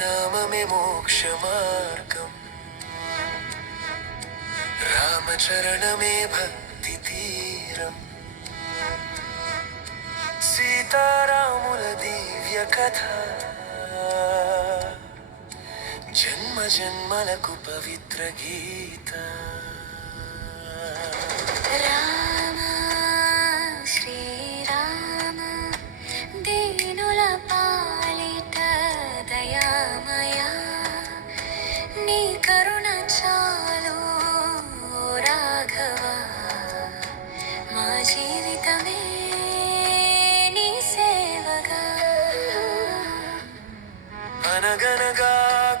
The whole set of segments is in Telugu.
నామమే మోక్ష మార్గం, రామచరణమే భక్తి తీరం, సీతారాముల దివ్య కథ జన్మ జన్మలకు పవిత్ర గీత. రామ శ్రీరామ దీనుల పాలిట దయామయ, నీ కరుణ చాలు రాఘవ, మా జీవితమే నీ సేవగా. అనగనగా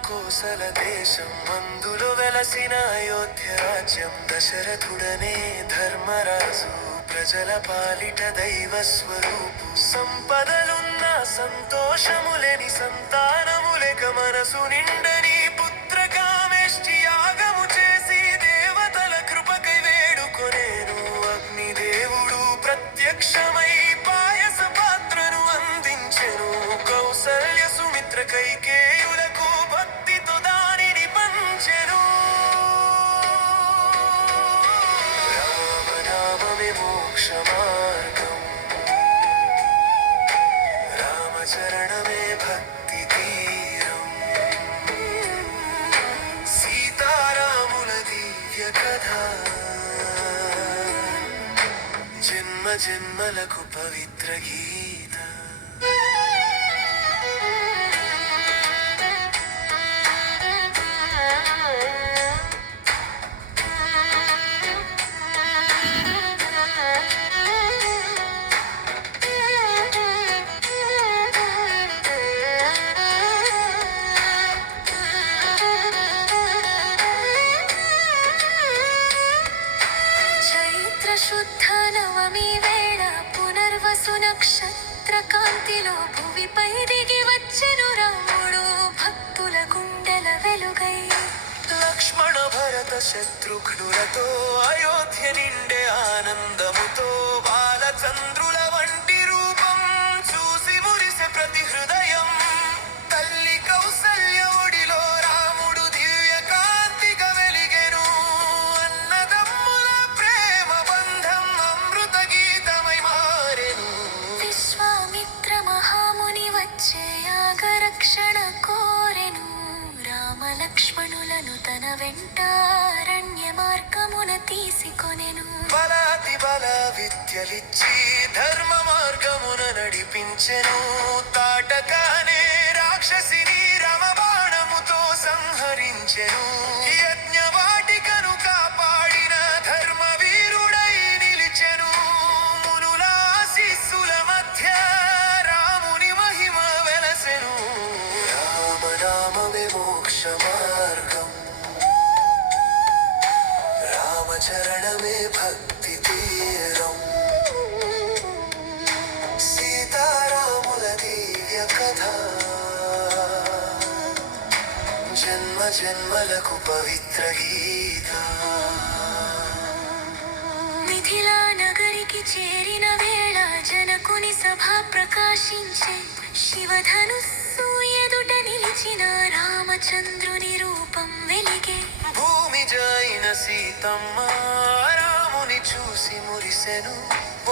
కోసల దేశం, అందులో వెలసిన అయోధ్య రాజ్యం, దశరథుడనే ధర్మరాజు, ప్రజల పాలిట దైవ స్వరూపు. సంపదలున్న సంతోషములేని సంతానములేక మనసు నిండని పుత్ర కామేష్టి యాగము చేసి దేవతల కృపకై వేడుకొనేను. అగ్నిదేవుడు ప్రత్యక్షమై పాయస పాత్రను అందించెను, కౌసల్య సుమిత్ర కైకేయులకు భక్తితో దానిని పంచెను. రామనామమే మోక్ష మార్గం, రామచరణమే భక్తి తీరం, సీతారాముల దివ్య కథ జన్మ జన్మలకు పవిత్ర గీత. చైత్ర శుద్ధ నవమి వేళ పునర్వసు నక్షత్ర కాంతిలో భువిపై దిగి వచ్చెను రాముడు, భక్తుల గుండెల వెలుగై. లక్ష్మణ భరత శత్రుఘ్నులతో అయోధ్య నిండే ఆనందముతో, బాలచంద్రుల వంటి రూపం చూసి మురిసె ప్రతి హృదయం. తల్లి కౌసల్య ఒడిలో రాముడు దివ్య కాంతిగా వెలిగెను, అన్నదమ్ముల ప్రేమ బంధం అమృత గీతమై మారెను. విశ్వామిత్ర మహాముని వచ్చే యాగరక్షణ కోరెను, రామ లక్ష్మణులను తన వెంట అరణ్య మార్గమున తీసుకొనెను. బలాతి బల విద్యలిచ్చి ధర్మ మార్గమున నడిపించెను, తాటకానే రాక్షసిని రమబాణముతో సంహరించెను. యజ్ఞవాటికను కాపాడిన ధర్మ వీరుడై నిలిచెను, మునుల ఆశీస్సుల మధ్య రాముని మహిమ వెలసెను. రామనామమే మోక్ష మార్గం, రామచరణమే భక్తి తీరం, సీతారాముల దివ్య కథ జన్మ జన్మలకు పవిత్ర గీత. మిథిలా నగరికి చేరిన వేళ జనకుని సభ ప్రకాశించే, శివధనుస్సు ఎదుట నిలిచిన రామచంద్రుని రూపం వెలిగే. భూమి జాయిన సీతమ్మ రాముని చూసి మురిసెను,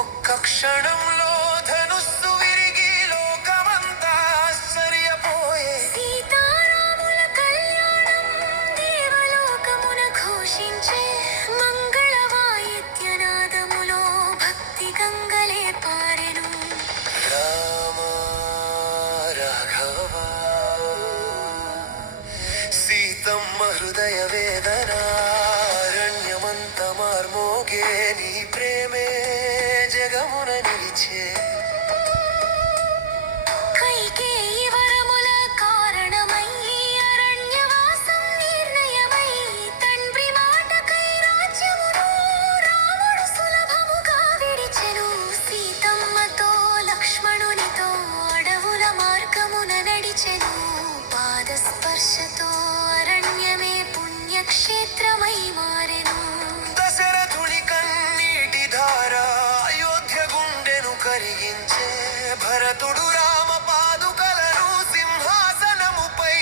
ఒక్క క్షణంలో ధనుస్సు విరిగి లోకమంతా ఆశ్చర్యపోయే. సీతారాముల కళ్యాణం దేవలోకమున ఘోషించే, మంగళ వాయిద్యనాదములో భక్తి గంగలే పారెను. రామ రాఘవ సీతమ్మ హృదయ వేదన, అరణ్యమంత మార్మోగే నీ ప్రేమే జగమున నిలిచే. కైకేయి వరముల కారణమై అరణ్యవాసం నిర్ణయమై, తండ్రి మాటకై రాజ్యమును రాముడు సులభముగా విడిచెను. సీతమ్మతో లక్ష్మణునితో అడవుల మార్గమున నడిచెను, పాదస్పర్శతో అరణ్యమే పుణ్యక్షేత్రమై మారెను. దశరథుని కన్నీటి ధార అయోధ్య గుండెను కరిగించే, భరతుడు రామ పాదుకలను సింహాసనముపై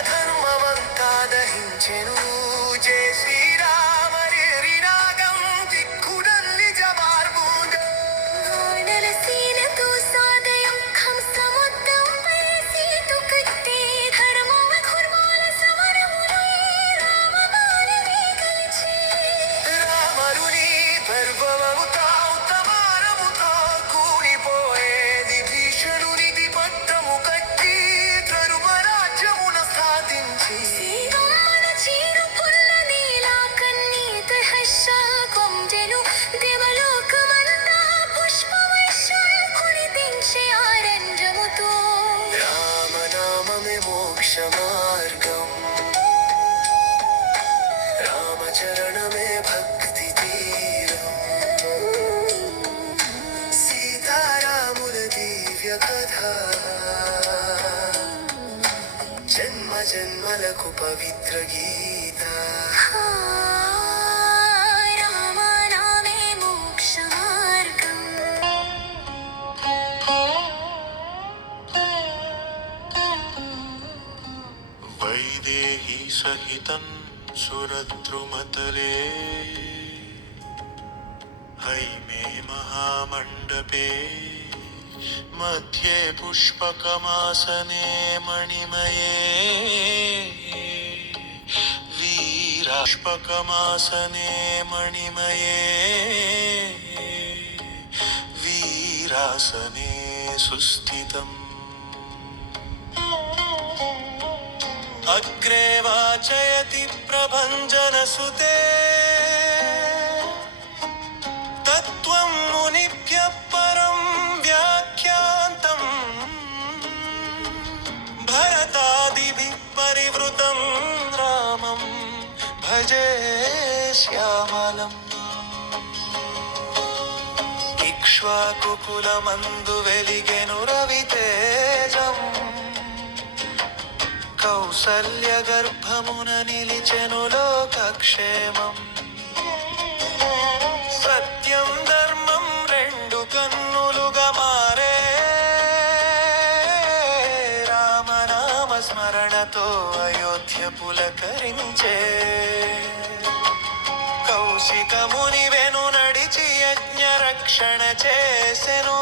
అధర్మమంతా దహించెను. జయ శ్రీరామరి రాగం దిక్కుడల్లి జమార్మూగ వానరసేనతో సాదయం కంసముద్దంపై సీతుకట్టే ధర్మవ ఘోర్మాల సమరములో రామబాణమే గెలిచే. రామరుని పర్వముతో ఉత్తమారముతో కూలిపోయేది భీషణునిది పట్టము కట్టి ధర్మరాజ్యమున సాధించి శ్రీరామన చీరు పుల్ల నీలా కన్నీత హర్ష కొంజెలు దేవలోకమంతా పుష్పవర్షం కురిపించే ఆరంజముతో. రామనామమే మోక్ష మార్గం, రామచరణమే భక్తి తీరం. సీతారాముల దివ్య కథ జన్మ జన్మలకు పవిత్ర గీత. రామనామే మోక్ష మార్గం. వైదేహీ సహితం సురద్రుమతలే హైమే మహామండపే మధ్యే పుష్పకమాసనే మణిమయే వీరాష్పకమాసనే మణిమయే వీరాసనే సుస్థితం. అగ్రే వాచయతి ప్రభంజనసుతే తత్వం మునిభ్యః పరం వ్యాఖ్యాంతం భరతాదిభిః పరివృతం రామం భజే శ్యామలం. ఇక్ష్వాకుకులమందు వెలిగెను రవితేజం కౌసల్య గర్భమున నిలిచెను లోకక్షేమం. సత్యం ధర్మం రెండు కన్నులుగా మారే రామనామ స్మరణతో అయోధ్య పులకరించే. కౌశిక ముని వెను నడిచి యజ్ఞ రక్షణ చేసెను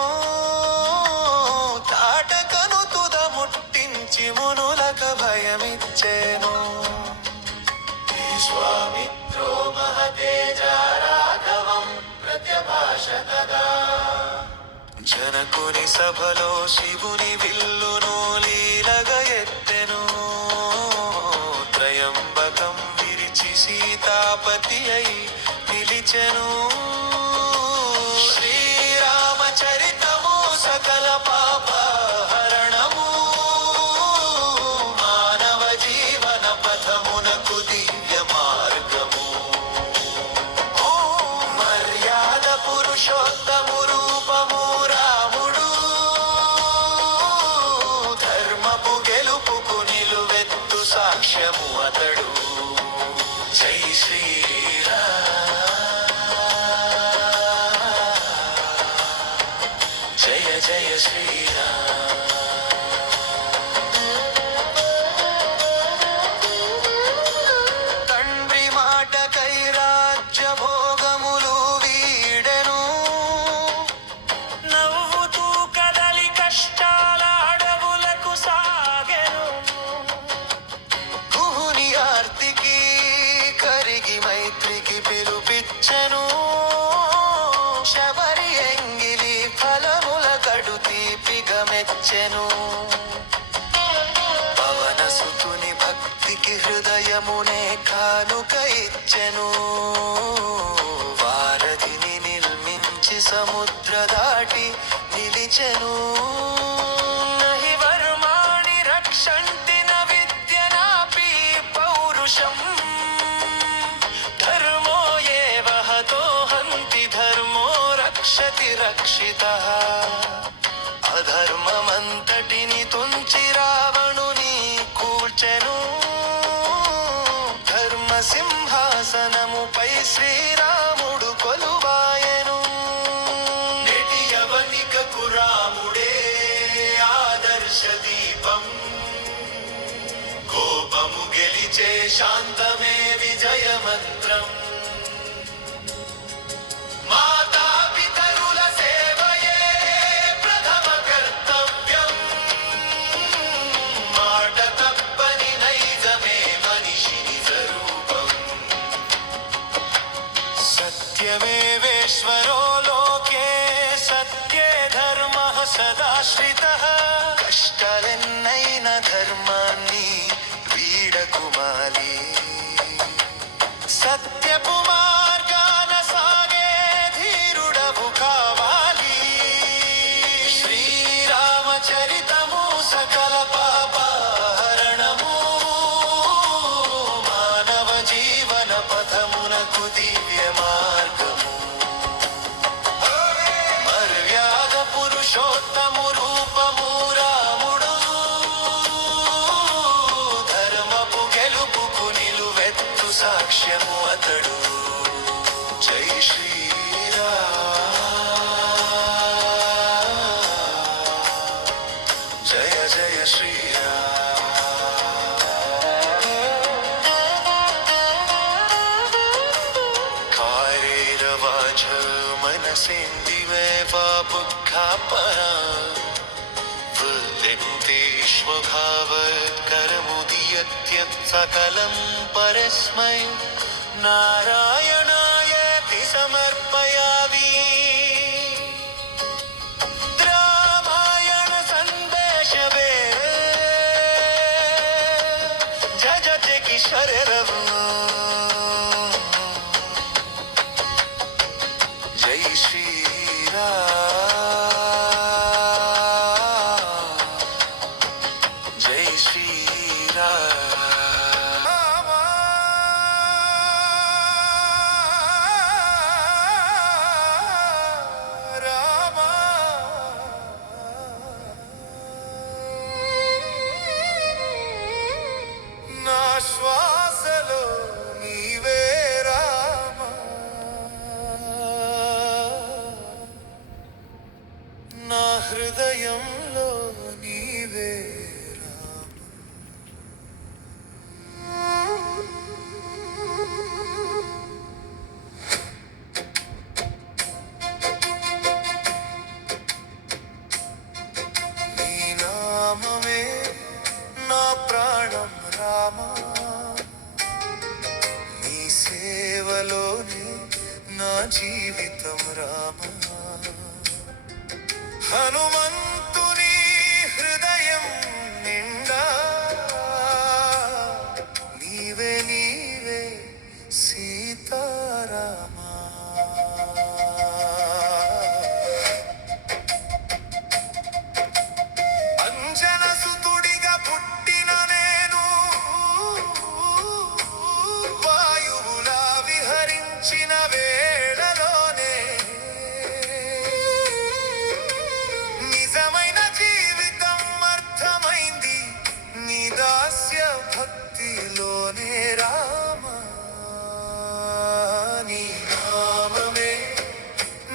తాటకను తుద ముట్టించి మునులక భయమిచ్చెను. విశ్వామిత్రో మహతేజ రాఘవం ప్రత్యభాష తదా జనకుని సభలో శివుని విల్లును లీలగా ఎత్తెను. త్రయంబకం విరిచి సీతాపతి అయి నిలిచెను. శ్రీరామచరితము సకల పాప హరణము మానవ జీవన పథమునకు దివ్య మార్గము. మర్యాద పురుషోత్తము రూపము రాముడు ధర్మపు గెలుపుకు నిలువెత్తు సాక్ష్యము అతడు. జై శ్రీరామ్ జయ జయ శ్రీరామ్. తండ్రి మాటకై రాజ్య భోగములు వీడెను. నవ్వుతూ కదలి కష్టాల అడవులకు సాగెను. కుహుని ఆర్తికి కరిగి మైత్రికి పిలుపిచ్చెను. శబరి ఎంగిలి ఫలముల కడు తీపిగా మెచ్చెను. పవన సుతుని భక్తికి హృదయమునే కానుక ఇచ్చెను. వారధిని నిర్మించి సముద్ర దాటి నిలిచెను. నహి వర్మాణి రక్షంతి న విద్యనాపి పౌరుషం ధర్మో ఏవ హతో హంతి ధర్మో రక్షతి రక్షితః. అధర్మమంతటిని తుంచి రావణుని కూల్చెను. ధర్మ సింహాసనముపై శ్రీరాముడు కొలువాయెను. నెటి యవనికకు రాముడే ఆదర్శ దీపం. కోప పంచే శాంతమే విజయ మంత్రం మాతా పితరుల సేవయే ప్రథమ కర్తవ్యం మాట తప్పని నైజమే మనిషి నిజ రూపం సత్యమేవేశ్వరో లోకే సత్యే ధర్మః సదాశ్రితః కష్టాలెన్నైన ధర్మాన్ని వీడకుమాలి సత్యపు మార్గాన సాగే ధీరుడవు కావాలి శ్రీరామచరితము సకల పాపహరణము మానవ జీవన పథమునకు దివ్య మార్గము మర్యాద పురుషోత్తము రూపము రాముడు ధర్మపు గెలుపుకు నిలువెత్తు సాక్ష్యము అతడు జై శ్రీరామ్ జయ జయ శ్రీరామ్ కారేరవాచ మనసేందివేవ బుద్ధ్యాపరా వృత్తిష్వభావత్ కరముదీయత్యత్ సకలం పరస్మై నారాయణాయేతి సమర్పయామి రామాయణ సందేశమే జజతే కిశరరవ జై శ్రీరామ్ జై శ్రీరామ్ రామ నా శ్వాసలో నీవే రామ నా హృదయంలో నీవే రామ నీ నామమే నా ప్రాణం రామా నీ సేవలోనే నా జీవితం రామా హనుమంతుని హృదయం నిండా నీవే నీవే సీతారామా అంజన సుతుడిగా పుట్టిన నేను వాయువులా విహరించిన వేళలోనే నిజమైన జీవితం అర్థమైంది నీ దాస్య భక్తిలోనే రామా నీ నామమే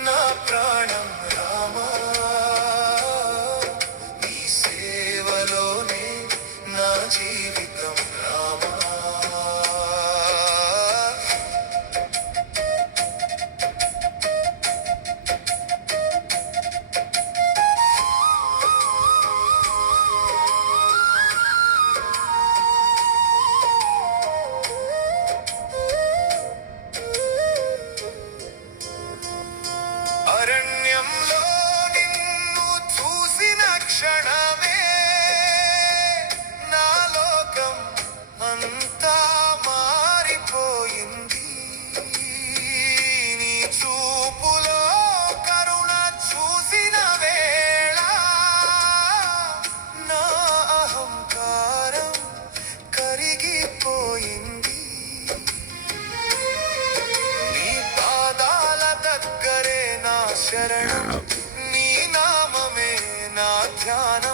నా ప్రాణం రామా నీ సేవలోనే నా జీవితం రామా అరణ్యంలో నిన్ను చూసిన క్షణమే నా లోకం అంతా మారిపోయింది నీ చూపులో కరుణ చూసిన వేళ నా అహంకారం కరిగిపోయింది నీ పాదాల దగ్గరే నా శరణం నీ నామమే నా ధ్యానం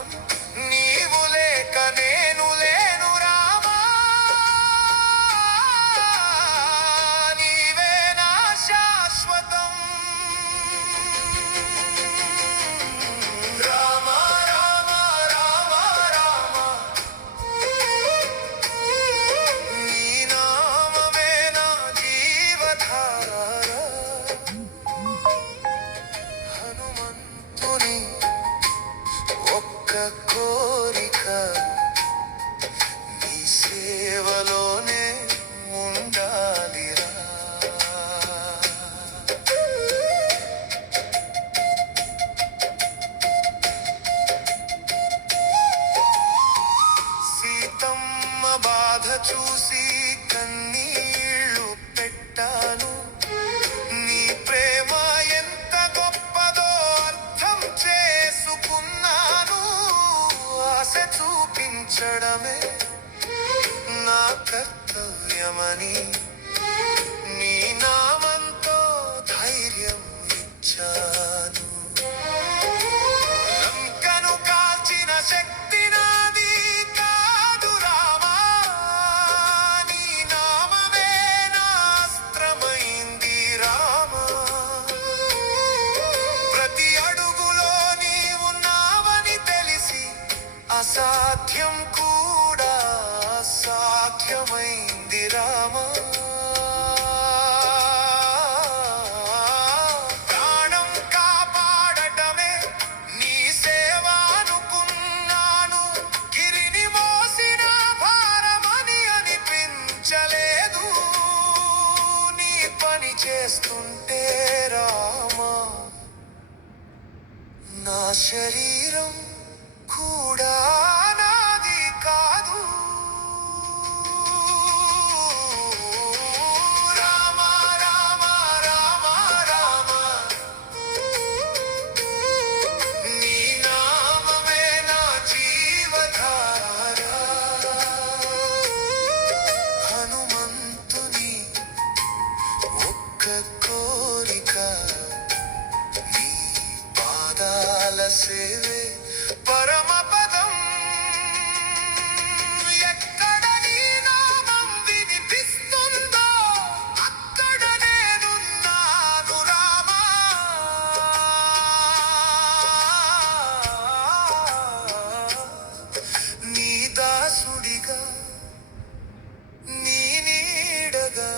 ధన్యమని నీ నామంతో ధైర్యం ఇచ్చాను. లంకను కాల్చిన శక్తి నాది కాదు రామా, నీ నామమే నా అస్త్రమైంది రామా. ప్రతి అడుగులో నీవున్నావని తెలిసి అసాధ్యం కూడా సాధ్యమైంది రామా. ప్రాణం కాపాడటమే నీ సేవ అనుకున్నాను, గిరిని మోసిన భారమని అనిపించలేదు. నీ పని చేస్తుంటే రామా నా శరీరం కూడా నాది కాదు. రామ రామ రామ రామ, నీ నామమే నా జీవధార. హనుమంతుని ఒక్క కోరిక, నీ పాదాల సేవే పరమపదం. ఎక్కడ నీ నామం వినిపిస్తుందో అక్కడ నేనున్నాను రామా. నీ దాసుడిగా నీ నీడగా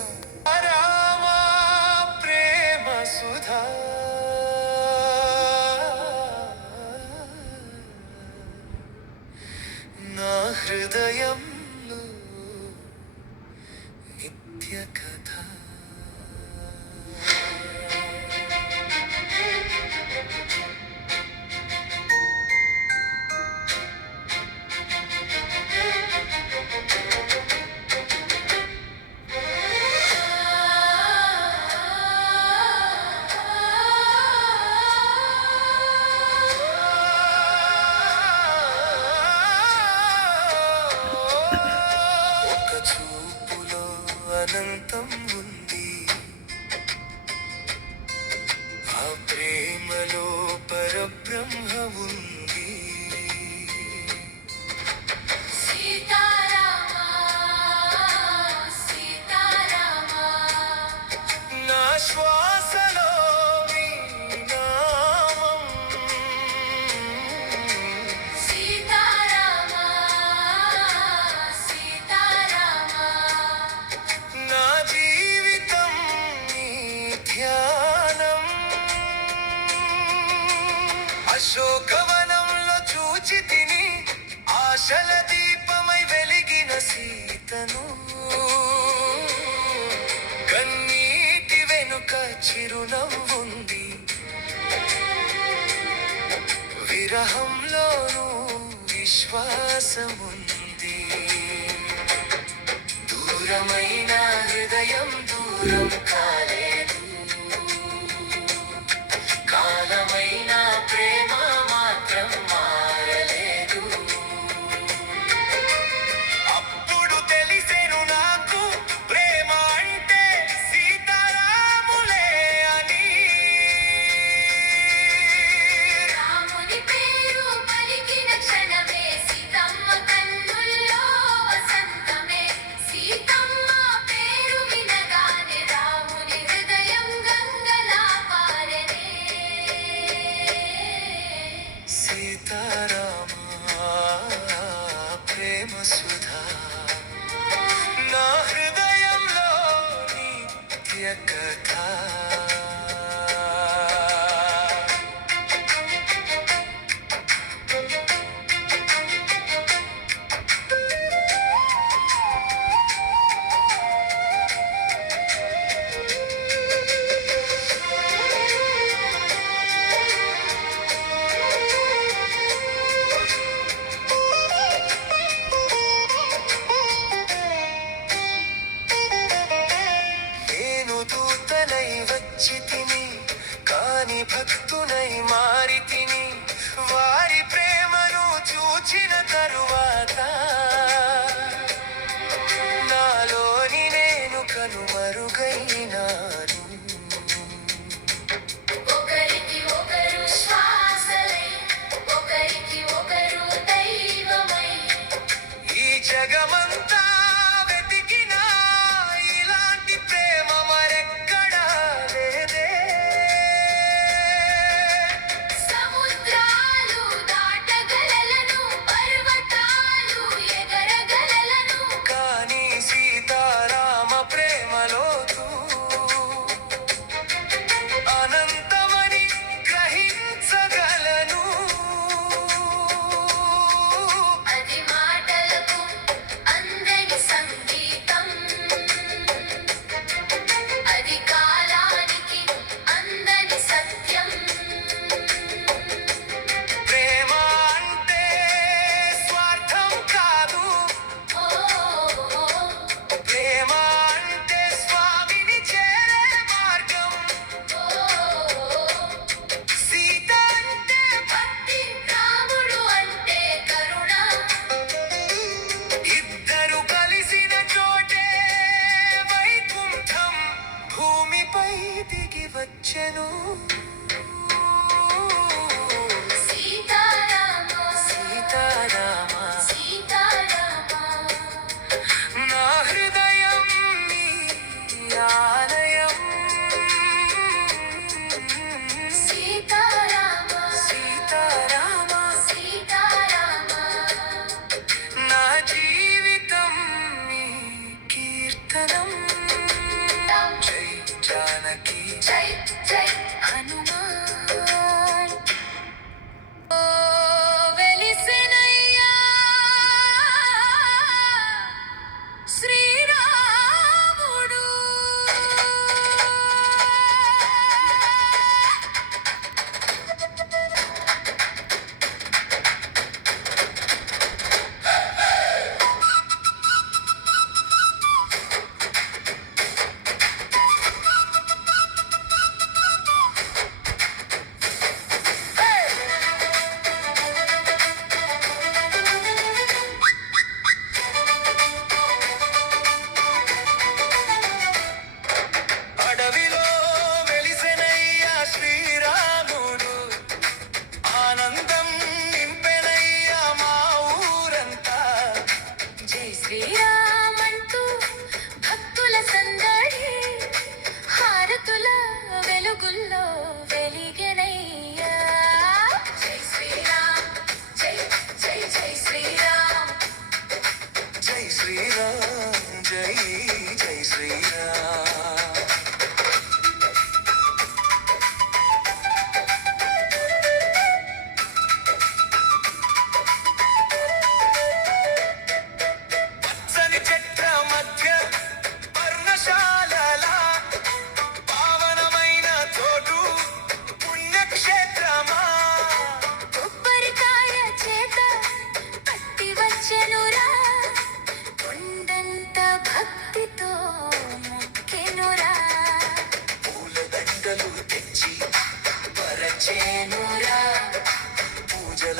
రామా ప్రేమ సుధా. నా హృదయంలో నిత్య కథ. ఒక చూపులో అనంతం ఉంది, ఆ ప్రేమలో పరబ్రహ్మ ఉంది. సీతారామా సీతారామా, నా శ్వాసలో నీ నామం. సీతారామా సీతారామా, నా జీవితం నీ ధ్యానం. అశోకవనంలో చూచి తిని ఆశల దీపమై వెలిగిన సీతను, కన్నీటి వెనుక చిరునవ్వుంది. విరహంలోనూ విశ్వాసముంది. దూరమైన హృదయం దూరం కాలేదు, కాలమైన ప్రేమ మాత్రం మారలేదు. అప్పుడు తెలిసెను నాకు ప్రేమ అంటే సీతారాములే అని. రాముని పేరు పలికిన క్షణమే సీతమ్మ కన్నుల్లో వసంతమే. సీతమ్మ పేరు వినగానే రాముని హృదయం గంగలా పారెనే. సీతారామా ప్రేమ సుధా, నా హృదయంలో నిత్య కథ.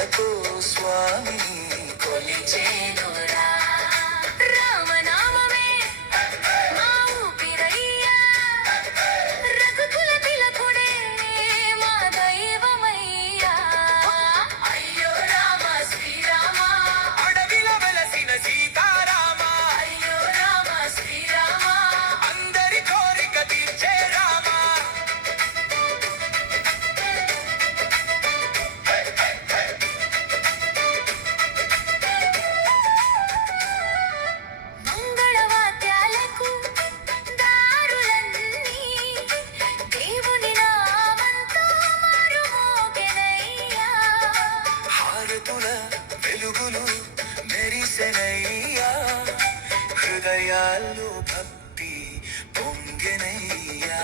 పూజలతో స్వామిని కొలిచేనురా. రామనామమే మా ఊపిరయ్యా, రఘుకుల తిలకుడే మా దైవమయ్యా. అయ్యో రామ శ్రీరామ, అడవిలో వెలసిన సీతారామ, అయ్యో రామ శ్రీరామ. అందరి కోరిక తీర్చే రామ. మంగళవాద్యాలకు దారులన్నీ దేవుని నామంతో మారుమోగెనయ్యా. హారతుల వెలుగులు మెరిసెనయ్యా, హృదయాల్లో భక్తి పొంగెనయ్యా.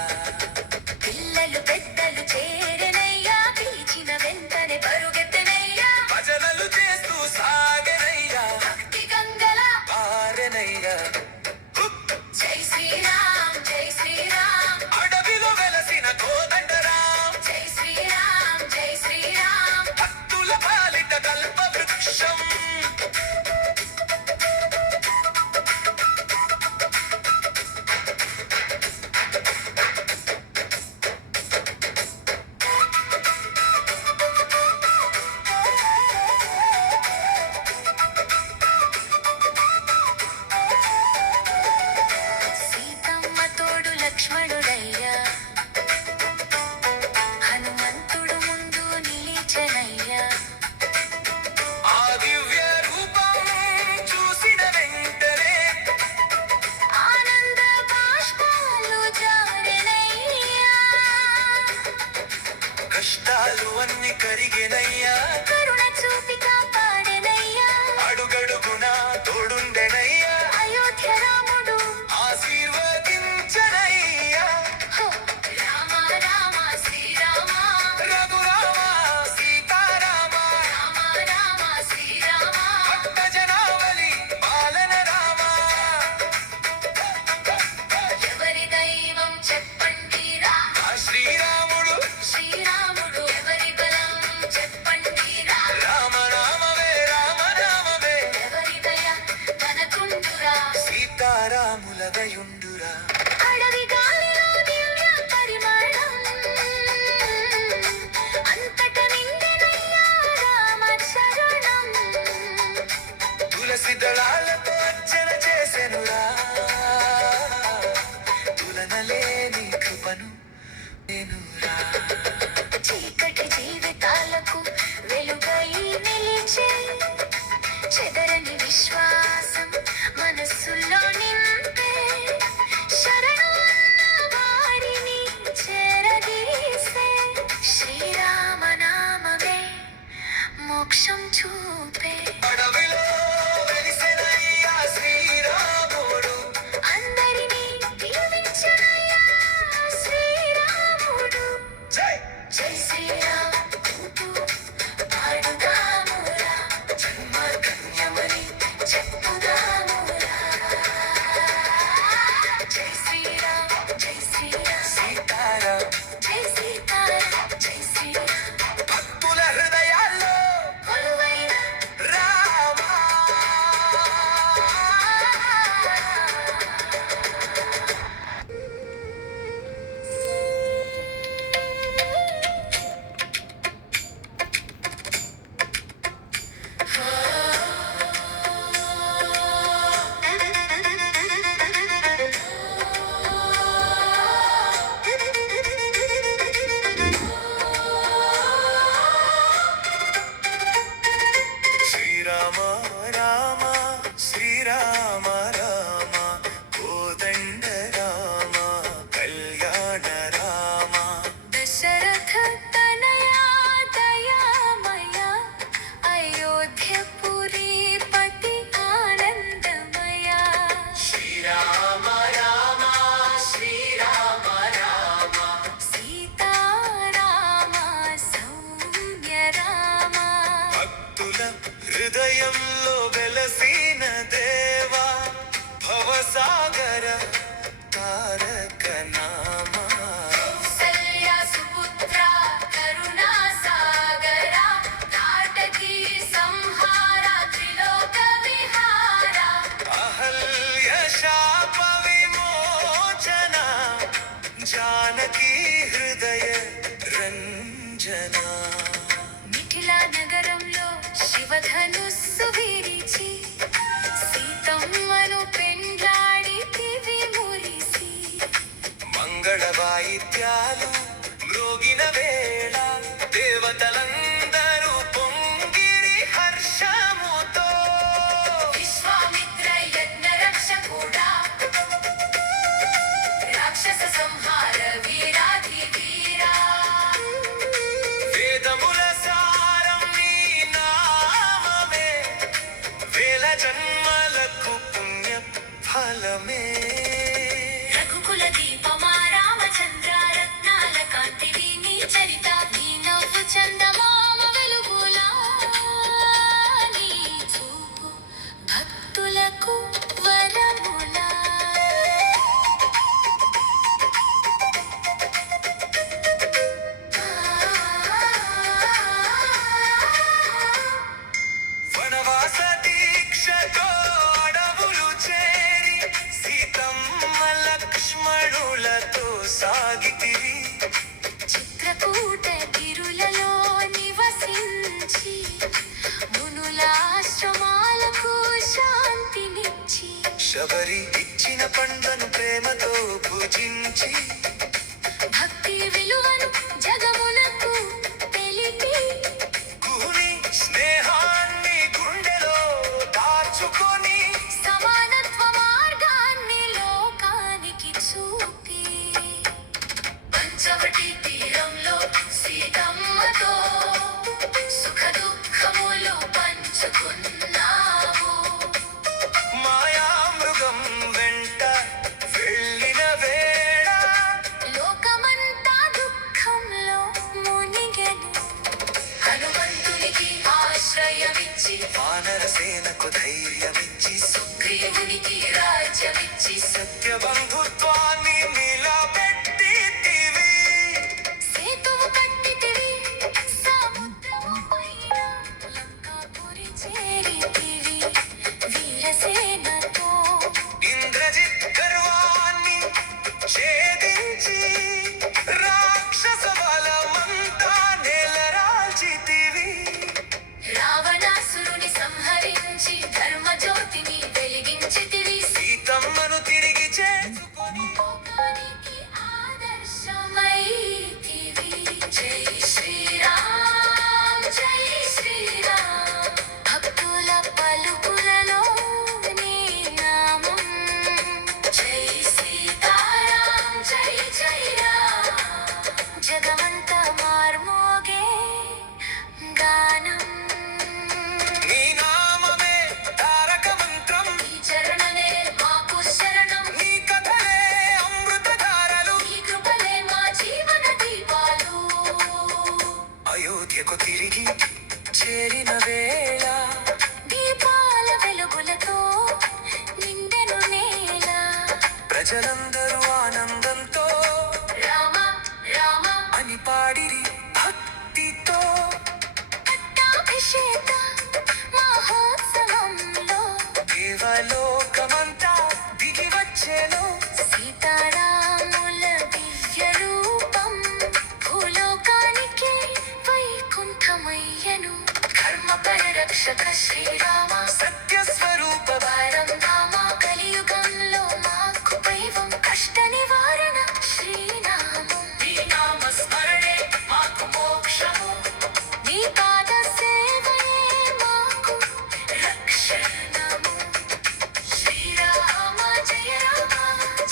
పిల్లలు పెద్దలు చేరనయ్యా, పిలిచిన వెంటనే పరుగెత్తనయ్యా. భజనలు చేస్తూ సాగెనయ్యా, భక్తి గంగల పారెనయ్యా. జై శ్రీరామ్ జై శ్రీరామ్, అడవిలో వెలసిన కోదండరాం, జై శ్రీరామ్ జై శ్రీరామ్. భక్తుల పాలిట కల్ప వృక్షం. సీతమ్మ తోడు లక్ష్మణుడయ్యా, హనుమంతుడు ముందు నిలిచెనయ్యా. ఆ దివ్య రూపం చూసిన వెంటనే ఆనంద బాష్పాలు జారెనయ్యా. కష్టాలు అన్ని కరిగినయ్యా, కరుణ చూపి కాపాడెనయ్యా. అడుగడుగునా తోడుండెనయ్యా, అయోధ్య రాముడు ఆశీర్వదించనయ్యా. హో, రామ రామ శ్రీరామ, రఘురామ సీతారామ, రామ రామ శ్రీరామ. భక్త జనావళి పాలన రామ. ఎవరి దైవం చెప్పండిరా, ఆ శ్రీరాముడు శ్రీరాముడు. ఎవరి బలం చెప్పండిరా, రామ రామవే రామ రామవే. ఎవరి దయ తనకుండురా. సీతారాముల దయుండురా. అడవి గాలిలో దివ్య పరిమళం, అంతట నిండెనయ్యా రామ చరణం. తులసి దళాలతో అర్చన చేసెనురా, తులనలేని కృపను నేనురా. చీకటి జీవితాలకు వెలుగై నిలిచే చెదరని విశ్వాసం మనస్సులో నింపే. శరణు అన్న వారిని చేరదీసే శ్రీరామనామమే మోక్షం చూపే. అడవిలో వెలిసెనయ్యా, వాద్యాలు మ్రోగిన వేళ దేవతలందరూ పొంగిరి హర్షముతో. విశ్వామిత్ర యజ్ఞ రక్షకుడా, రాక్షస సంహార వీరాధి వీరా. వేదముల సారం నీ నామమే, వేల జన్మలకు పుణ్య ఫలమే. రఘుకుల దీపమా రామచంద్ర, రత్నాల కాంతివి నీ చరిత. నీ నవ్వు చందమామ వెలుగులా, నీ చూపు భక్తులకు వరములా. వనవాస దీక్షతో అడవులు చేరి సీతమ్మ లక్ష్మణులతో సాగితివి. చిత్రకూట గిరులలో నివసించి మునులాశ్రమాలకు శాంతినిచ్చి. శబరి ఇచ్చిన పండ్లను ప్రేమతో పూజించి భక్తి విలువను జగమునకు తెలిపి. గుని స్నేహాన్ని గుండెలో దాచుకొని సమానత్వ మార్గాన్ని లోకానికి చూపి. పంచవటి తీరంలో సీతమ్మతో సుఖ దుఃఖములు పంచుకున్నావు. మాయా మృగం వెంట వెళ్ళిన వేళ లోకమంతా దుఃఖంలో మునిగెను. హనుమంతునికి ఆశ్రయమిచ్చి, వానర సేనకు ధైర్యమిచ్చి సుగ్రీవునికి రాజ్యమిచ్చి. సత్య బంధుత్వాన్ని నిలబెట్టితివి. సేతువు కట్టితివి, సముద్రము పైన లంకాపురి చేరితివి. వీరసేనతో ఇంద్రజిత్ గర్వాన్ని ఛేదించి రాక్షస బలమంతా నెలరాల్చితివి. రావణాసురుని సంహరించి ధర్మజ్యోతిని వెలిగించితివి. సీతమ్మను తిరిగి చేసుకొని లోకానికి ఆదర్శమైతివి. జై శ్రీరామ్ జై శ్రీరామ్. భక్తుల పలుకులలో నీ నామం. జై సీతారాం జై జై రామ్. జగమంతా మార్మోగే గానం. నీ నామమే తారక మంత్రం, నీ చరణమే మాకు శరణం. నీ కథలే అమృతధారలు. నీ కృపలే మా జీవన దీపాలు. అయోధ్యకు తిరిగి చేరిన వేళ దీపాల వెలుగులతో నిండెను నేల. ప్రజలందరూ ఆనందంతో రామ రామ అని పాడిరి భక్తితో. పట్టాభిషేక మహోత్సవంలో దేవలోకమంతా దిగి వచ్చెను. సీతారాముల దివ్య రూపం భూలోకానికి వైకుంఠమయ్యను. ధర్మ పరిరక్షక శ్రీరామ, సత్య స్వరూప వారం నామ కలియుగంలో మాకు దైవం. కష్ట నివారణ శ్రీనామం. నీ నామ స్మరణే మాకు మోక్షము. నీ పాద సేవయే మాకు రక్షణము. శ్రీరామ జయ రామ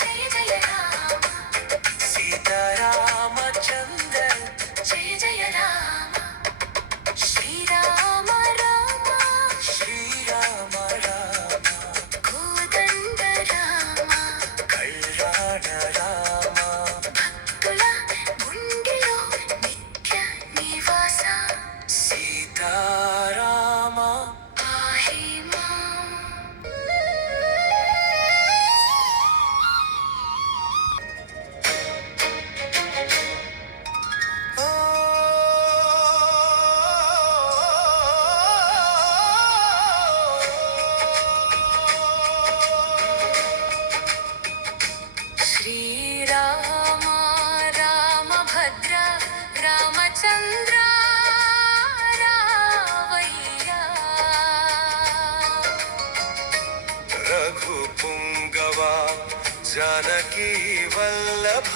జయ జయ రామ. సీతారామచంద్ర జయ జయ రామ. శ్రీరామ రామ శ్రీరామ రామ కోదండ రామ. కళ్యాణ రామ. భక్తుల గుండెలో నిత్య నివాస. సీతారామ పాహి మాం. ఓ శ్రీరామ రామభద్ర రామచంద్ర రావయ్యా. రఘుపుంగవ జానకీ వల్లభ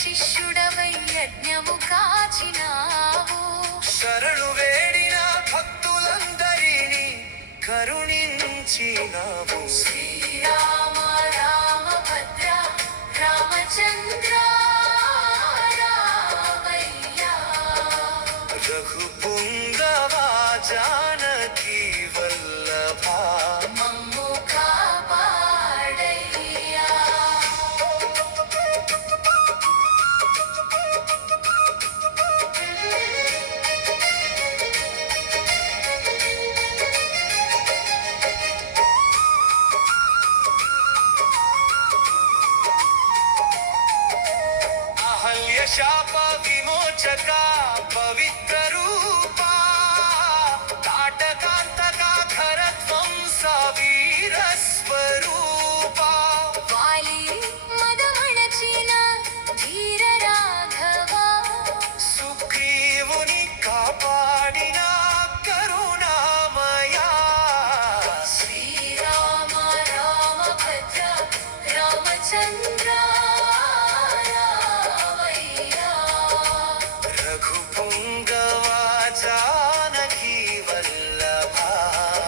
శిష్యుడవై యజ్ఞము కాచినావు. శరణు వేడిన భక్తులందరినీ కరుణించినావు. శ్రీరామ రామభద్ర రామచంద్ర రామయ్యా. రఘుపుంగవా జానకి వల్లభా మమ్ము కాపాడయ్యా. అహల్య శాప విమోచక పవిత్ర రూపా తాటకాంతక ఖరధ్వంస వీర స్వరూపా. వాలి మదమణచిన ధీర రాఘవా. సుగ్రీవుని కాపాడిన కరుణామయా. శ్రీరామ రామభద్ర రామచంద్ర రామయ్యా. రఘుపుంగవా జానకి వల్లభా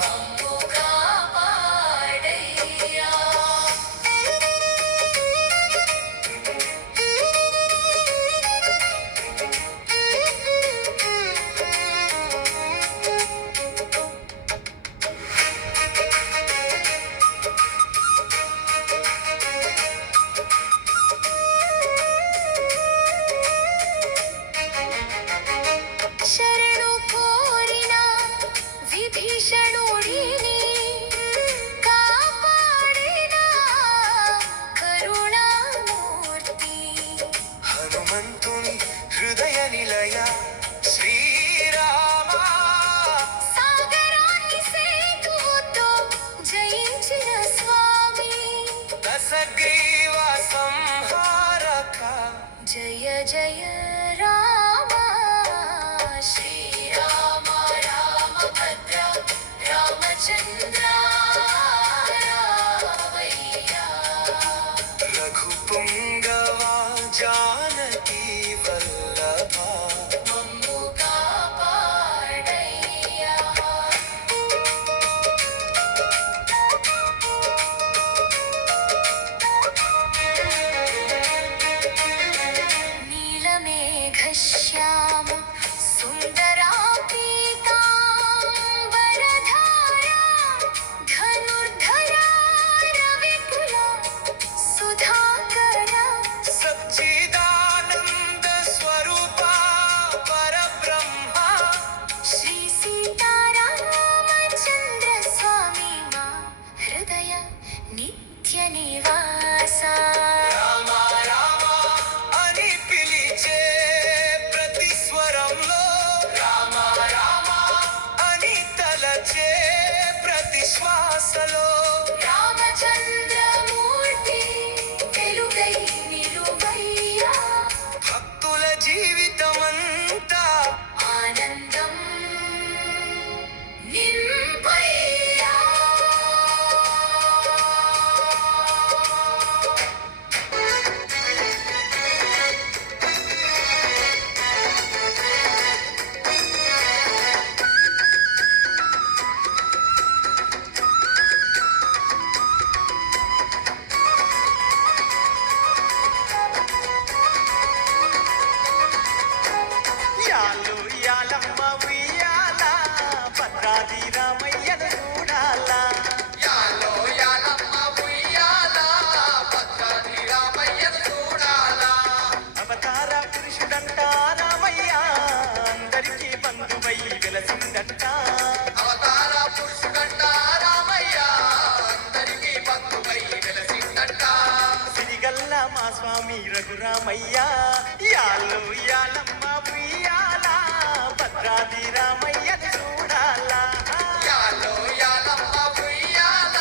మమ్ము కాపాడయ్యా. శరణు కోరిన విభీషణుడిని కాపాడిన కరుణామూర్తి. హనుమంతుని హృదయ నిలయ శ్రీరామా. సాగరాన్ని సేతువుతో జయించిన స్వామి. దశగ్రీవ సంహారక జయ జయ రామ. శ్రీరామ రామభద్ర రామచంద్ర రామయ్యా. రఘుపుంగవా జానకి వల్లభా మమ్ము కాపాడయ్యా. నీలమేఘశ్యామ సుందరాపీతాంబరధారా ధనుర్ధరా రవికుల సుధాకరా. సచ్చిదానంద స్వరూపా పరబ్రహ్మ. శ్రీ సీతారామచంద్ర స్వామి మా హృదయ నిత్య నివాస. రామ రామ అని పిలిచే ప్రతి స్వరంలో రామ రామ అని తలచే ప్రతి శ్వాసలో రామచంద్రమూర్తి వెలుగై నిలువయ్యా. భక్తుల జీవితమంతా ఆనందం నింపయ్యా. యాలు యాలమ్మ ఉయ్యాల భద్రాది రామయ్యను చూడాలా. యాలో యాలమ్మ ఉయ్యాల భద్రాది రామయ్యను చూడాలా. అవతార పురుషుడంట రామయ్య అందరికీ బంధువై వెలసిందంట. అవతార పురుషుడంట రామయ్య అందరికీ బంధువై వెలసిందంట. సిరిగల్ల మా స్వామి రఘురామయ్య యాలు యాలమ్మ ఉయ్యాల భద్రాది రామయ్యను చూడాలా. యాలో యాలమ్మ ఉయ్యాల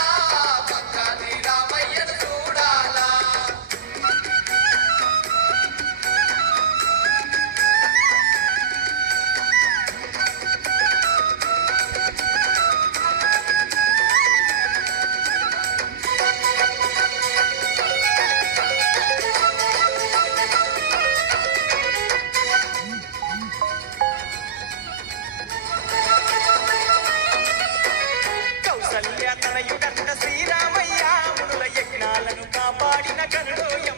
భద్రాది రామయ్యను చూడాలా. కనుడోయ